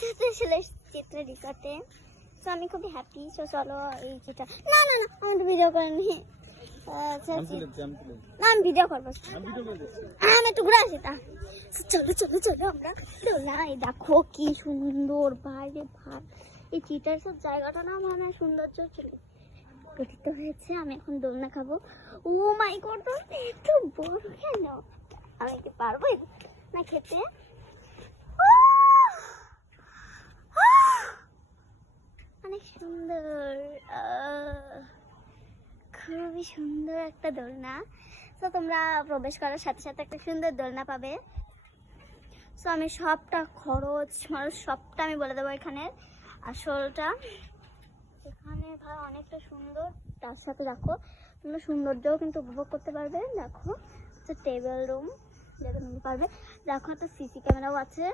চলে এসেছি চিত্র রিসর্টে। তো আমি খুবই হ্যাপি। তো চলো এই চিত্র না না না আমি তো ভিডিও করিনি। না আমি ভিডিও করবো। আমি একটু ঘুরে আসি তা। চলো চলো চলো আমরা দোলনায়। দেখো কি সুন্দর বাইরে ভাই, এই চিটার সব জায়গাটা না মানে সৌন্দর্য ছিল গঠিত হয়েছে। আমি এখন দোলনা খাবো। ও মাই গড, এত বড় কেন? আমি কি পারবো না খেতে? অনেক সুন্দর, খুবই সুন্দর একটা দোলনা। তো তোমরা প্রবেশ করার সাথে সাথে একটা সুন্দর দোলনা পাবে। তো আমি সবটা খরচ সবটা আমি বলে দেবো এখানে আসলটা। এখানে ভাই অনেকটা সুন্দর, তার সাথে দেখো তোমরা সৌন্দর্যও কিন্তু উপভোগ করতে পারবে। দেখো টেবিল রুম যেটা নিতে পারবে। দেখো একটা সিসি ক্যামেরাও আছে।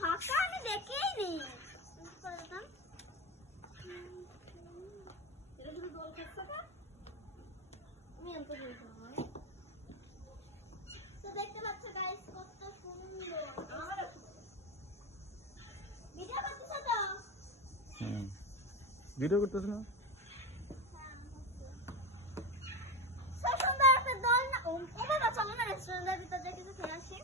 ফাঁকা আমি দেখেই নি। তো দেখতে পাচ্ছ গাইস কত সুন্দর। ভিডিও করতেছ তো? ভিডিও করতেছ না? সুন্দর একটা দোলনা। ও বাবা চলো না রেস্টুরেন্টের ভিতরে কিছু খেয়ে আসি।